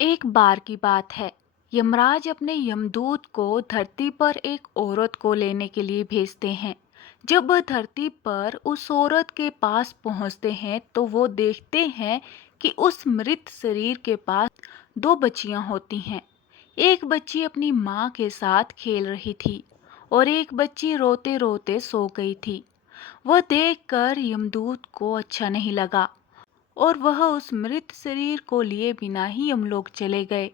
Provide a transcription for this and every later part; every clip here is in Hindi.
एक बार की बात है। यमराज अपने यमदूत को धरती पर एक औरत को लेने के लिए भेजते हैं। जब वह धरती पर उस औरत के पास पहुंचते हैं तो वो देखते हैं कि उस मृत शरीर के पास दो बच्चियां होती हैं। एक बच्ची अपनी माँ के साथ खेल रही थी और एक बच्ची रोते रोते सो गई थी। वह देखकर यमदूत को अच्छा नहीं लगा और वह उस मृत शरीर को लिए बिना ही यमलोक चले गए।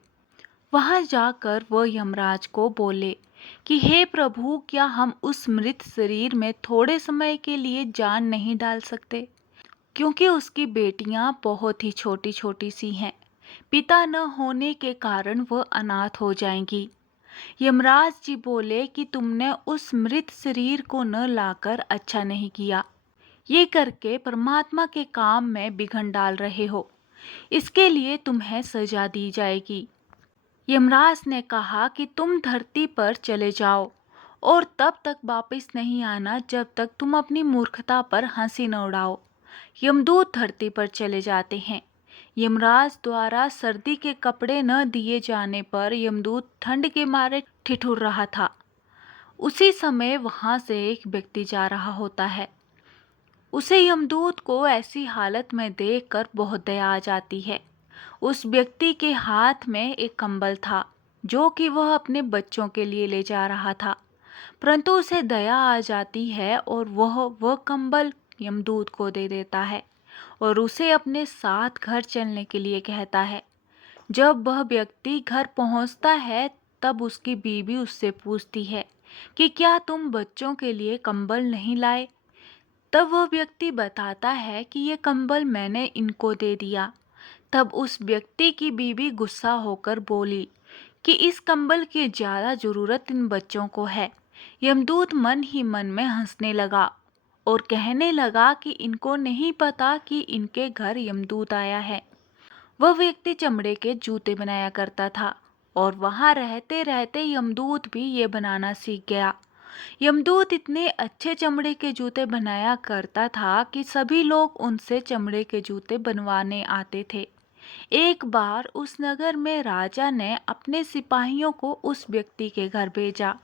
वहां जाकर वह यमराज को बोले कि हे प्रभु, क्या हम उस मृत शरीर में थोड़े समय के लिए जान नहीं डाल सकते, क्योंकि उसकी बेटियां बहुत ही छोटी छोटी सी हैं। पिता न होने के कारण वह अनाथ हो जाएंगी। यमराज जी बोले कि तुमने उस मृत शरीर को न लाकर अच्छा नहीं किया। ये करके परमात्मा के काम में विघ्न डाल रहे हो। इसके लिए तुम्हें सजा दी जाएगी। यमराज ने कहा कि तुम धरती पर चले जाओ और तब तक वापस नहीं आना जब तक तुम अपनी मूर्खता पर हंसी न उड़ाओ। यमदूत धरती पर चले जाते हैं। यमराज द्वारा सर्दी के कपड़े न दिए जाने पर यमदूत ठंड के मारे ठिठुर रहा था। उसी समय वहां से एक व्यक्ति जा रहा होता है। उसे यमदूत को ऐसी हालत में देखकर बहुत दया आ जाती है। उस व्यक्ति के हाथ में एक कंबल था जो कि वह अपने बच्चों के लिए ले जा रहा था, परंतु उसे दया आ जाती है और वह कंबल यमदूत को दे देता है और उसे अपने साथ घर चलने के लिए कहता है। जब वह व्यक्ति घर पहुंचता है तब उसकी बीवी उससे पूछती है कि क्या तुम बच्चों के लिए कंबल नहीं लाए। तब वह व्यक्ति बताता है कि ये कंबल मैंने इनको दे दिया। तब उस व्यक्ति की बीवी गुस्सा होकर बोली कि इस कंबल की ज्यादा जरूरत इन बच्चों को है। यमदूत मन ही मन में हंसने लगा और कहने लगा कि इनको नहीं पता कि इनके घर यमदूत आया है। वह व्यक्ति चमड़े के जूते बनाया करता था और वहां रहते रहते यमदूत भी ये बनाना सीख गया। यमदूत इतने अच्छे चमड़े के जूते बनाया करता था कि सभी लोग उनसे चमड़े के जूते बनवाने आते थे। एक बार उस नगर में राजा ने अपने सिपाहियों को उस व्यक्ति के घर भेजा।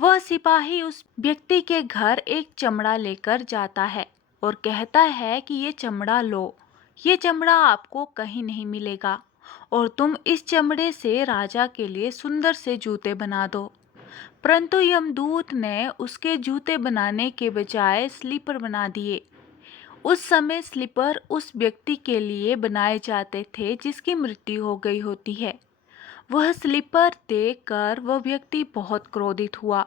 वह सिपाही उस व्यक्ति के घर एक चमड़ा लेकर जाता है और कहता है कि ये चमड़ा लो। ये चमड़ा आपको कहीं नहीं मिलेगा और तुम इस चमड़े से राजा के लिए सुंदर से जूते बना दो। परंतु यमदूत ने उसके जूते बनाने के बजाय स्लीपर बना दिए। उस समय स्लीपर उस व्यक्ति के लिए बनाए जाते थे जिसकी मृत्यु हो गई होती है। वह स्लीपर देखकर वह व्यक्ति बहुत क्रोधित हुआ।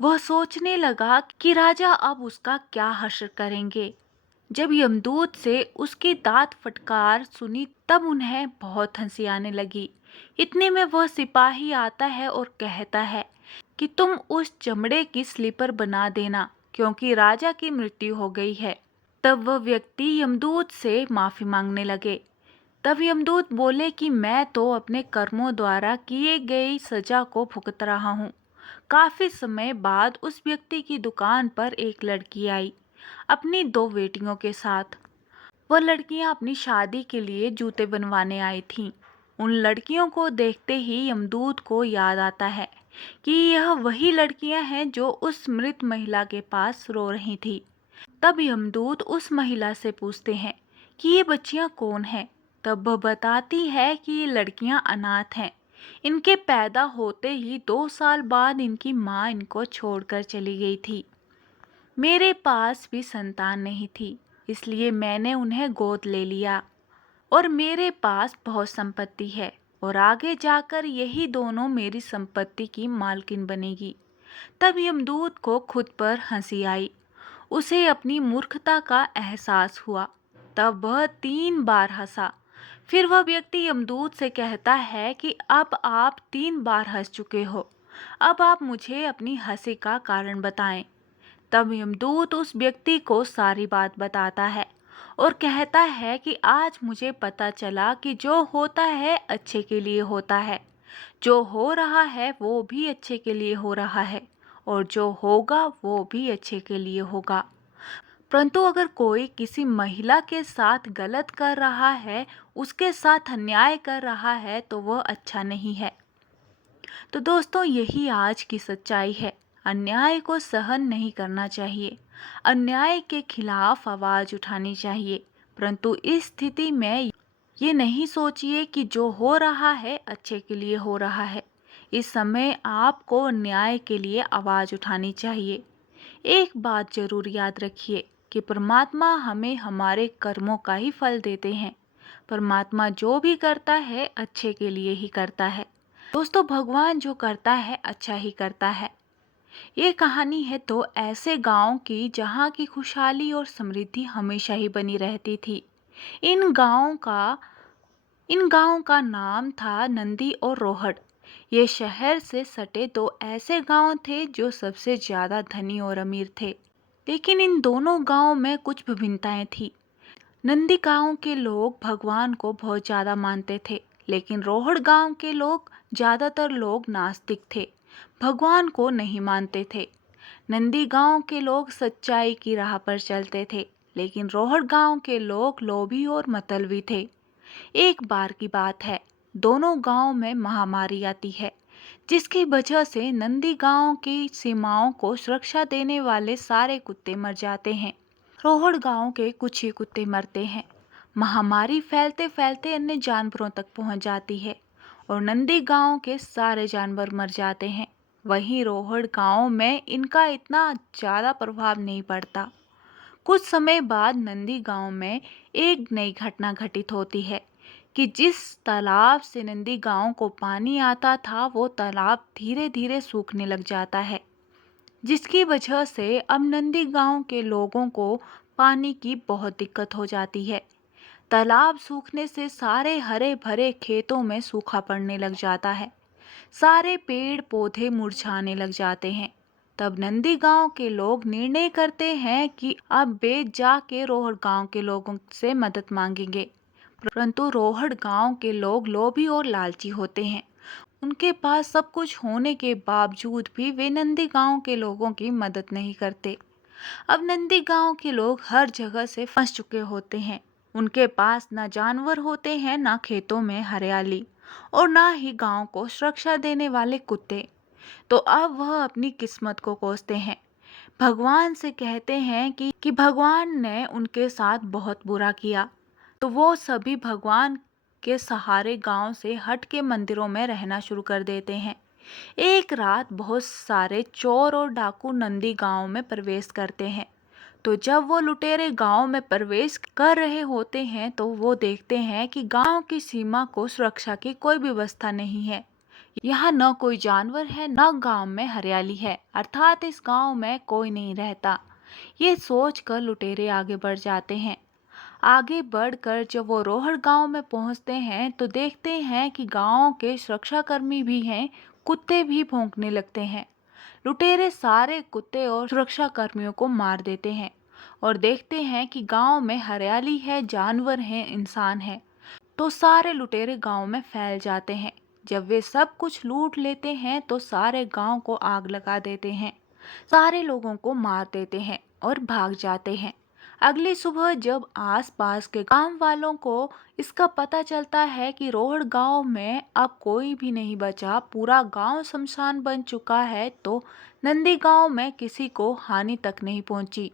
वह सोचने लगा कि राजा अब उसका क्या हश्र करेंगे। जब यमदूत से उसकी दांत फटकार सुनी तब उन्हें बहुत हंसी आने लगी। इतने में वह सिपाही आता है और कहता है कि तुम उस चमड़े की स्लीपर बना देना, क्योंकि राजा की मृत्यु हो गई है। तब वह व्यक्ति यमदूत से माफी मांगने लगे। तब यमदूत बोले कि मैं तो अपने कर्मों द्वारा किए गई सजा को भुगत रहा हूँ। काफी समय बाद उस व्यक्ति की दुकान पर एक लड़की आई अपनी दो बेटियों के साथ। वह लड़कियां अपनी शादी के लिए जूते बनवाने आई थीं। उन लड़कियों को देखते ही यमदूत को याद आता है कि यह वही लड़कियां हैं जो उस मृत महिला के पास रो रही थी। तब यमदूत उस महिला से पूछते हैं कि ये बच्चियां कौन हैं। तब वह बताती है कि ये लड़कियां अनाथ हैं। इनके पैदा होते ही 2 साल बाद इनकी माँ इनको छोड़कर चली गई थी। मेरे पास भी संतान नहीं थी, इसलिए मैंने उन्हें गोद ले लिया और मेरे पास बहुत संपत्ति है और आगे जाकर यही दोनों मेरी संपत्ति की मालकिन बनेगी। तब यमदूत को खुद पर हंसी आई। उसे अपनी मूर्खता का एहसास हुआ। तब वह 3 बार हंसा। फिर वह व्यक्ति यमदूत से कहता है कि अब आप 3 बार हंस चुके हो। अब आप मुझे अपनी हंसी का कारण बताएं। तब यमदूत उस व्यक्ति को सारी बात बताता है और कहता है कि आज मुझे पता चला कि जो होता है अच्छे के लिए होता है। जो हो रहा है वो भी अच्छे के लिए हो रहा है और जो होगा वो भी अच्छे के लिए होगा। परंतु अगर कोई किसी महिला के साथ गलत कर रहा है, उसके साथ अन्याय कर रहा है तो वह अच्छा नहीं है। तो दोस्तों, यही आज की सच्चाई है। अन्याय को सहन नहीं करना चाहिए, अन्याय के खिलाफ आवाज उठानी चाहिए। परंतु इस स्थिति में ये नहीं सोचिए कि जो हो रहा है अच्छे के लिए हो रहा है। इस समय आपको न्याय के लिए आवाज उठानी चाहिए। एक बात जरूर याद रखिए कि परमात्मा हमें हमारे कर्मों का ही फल देते हैं। परमात्मा जो भी करता है अच्छे के लिए ही करता है। दोस्तों, भगवान जो करता है अच्छा ही करता है। ये कहानी है तो ऐसे गांव की जहाँ की खुशहाली और समृद्धि हमेशा ही बनी रहती थी। इन गांवों का नाम था नंदी और रोहड़। ये शहर से सटे दो ऐसे गांव थे जो सबसे ज्यादा धनी और अमीर थे। लेकिन इन दोनों गांवों में कुछ विभिन्नताएं थी। नंदी गांव के लोग भगवान को बहुत ज्यादा मानते थे, लेकिन रोहड़ गांव के ज्यादातर लोग नास्तिक थे, भगवान को नहीं मानते थे। नंदी गांव के लोग सच्चाई की राह पर चलते थे, लेकिन रोहड़ गांव के लोग लोभी और मतलबी थे। एक बार की बात है, दोनों गांव में महामारी आती है, जिसकी वजह से नंदी गांव की सीमाओं को सुरक्षा देने वाले सारे कुत्ते मर जाते हैं। रोहड़ गांव के कुछ ही कुत्ते मरते हैं। महामारी फैलते फैलते अन्य जानवरों तक पहुंच जाती है और नंदी गांव के सारे जानवर मर जाते हैं। वहीं रोहड़ गांव में इनका इतना ज्यादा प्रभाव नहीं पड़ता। कुछ समय बाद नंदी गांव में एक नई घटना घटित होती है कि जिस तालाब से नंदी गांव को पानी आता था वो तालाब धीरे धीरे सूखने लग जाता है, जिसकी वजह से अब नंदी गांव के लोगों को पानी की बहुत दिक्कत हो जाती है। तालाब सूखने से सारे हरे भरे खेतों में सूखा पड़ने लग जाता है, सारे पेड़ पौधे मुरझाने लग जाते हैं। तब नंदी गांव के लोग निर्णय करते हैं कि अब वे जाके रोहड़ गांव के लोगों से मदद मांगेंगे। परंतु रोहड़ गांव के लोग लोभी और लालची होते हैं। उनके पास सब कुछ होने के बावजूद भी वे नंदी गांव के लोगों की मदद नहीं करते। अब नंदी गांव के लोग हर जगह से फंस चुके होते हैं। उनके पास ना जानवर होते हैं, ना खेतों में हरियाली और ना ही गांव को सुरक्षा देने वाले कुत्ते। तो अब वह अपनी किस्मत को कोसते हैं। भगवान से कहते हैं कि भगवान ने उनके साथ बहुत बुरा किया। तो वो सभी भगवान के सहारे गांव से हट के मंदिरों में रहना शुरू कर देते हैं। एक रात बहुत सारे चोर और डाकू नंदी गांव में प्रवेश करते हैं। तो जब वो लुटेरे गांव में प्रवेश कर रहे होते हैं तो वो देखते हैं कि गांव की सीमा को सुरक्षा की कोई व्यवस्था नहीं है। यहाँ न कोई जानवर है, न गांव में हरियाली है, अर्थात इस गांव में कोई नहीं रहता। ये सोचकर लुटेरे आगे बढ़ जाते हैं। आगे बढ़कर जब वो रोहड़ गांव में पहुंचते हैं तो देखते हैं कि गांव के सुरक्षाकर्मी भी हैं, कुत्ते भी भौंकने लगते हैं। लुटेरे सारे कुत्ते और सुरक्षाकर्मियों को मार देते हैं और देखते हैं कि गांव में हरियाली है, जानवर हैं, इंसान है। तो सारे लुटेरे गांव में फैल जाते हैं। जब वे सब कुछ लूट लेते हैं तो सारे गांव को आग लगा देते हैं, सारे लोगों को मार देते हैं और भाग जाते हैं। अगली सुबह जब आसपास के गांव वालों को इसका पता चलता है कि रोहड़ गांव में अब कोई भी नहीं बचा, पूरा गांव शमशान बन चुका है, तो नंदी गांव में किसी को हानि तक नहीं पहुंची।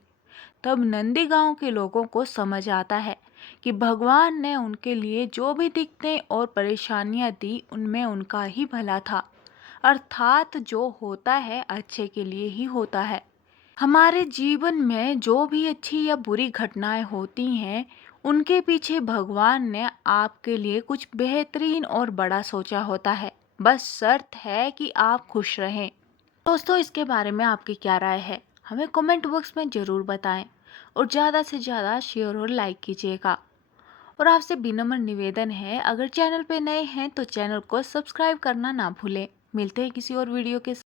तब नंदी गांव के लोगों को समझ आता है कि भगवान ने उनके लिए जो भी दिक्कतें और परेशानियां दी उनमें उनका ही भला था। अर्थात जो होता है अच्छे के लिए ही होता है। हमारे जीवन में जो भी अच्छी या बुरी घटनाएं होती हैं उनके पीछे भगवान ने आपके लिए कुछ बेहतरीन और बड़ा सोचा होता है। बस शर्त है कि आप खुश रहें। दोस्तों, इसके बारे में आपकी क्या राय है, हमें कमेंट बॉक्स में ज़रूर बताएं और ज़्यादा से ज़्यादा शेयर और लाइक कीजिएगा। और आपसे विनम्र निवेदन है, अगर चैनल पे नए हैं तो चैनल को सब्सक्राइब करना ना भूलें। मिलते हैं किसी और वीडियो के साथ।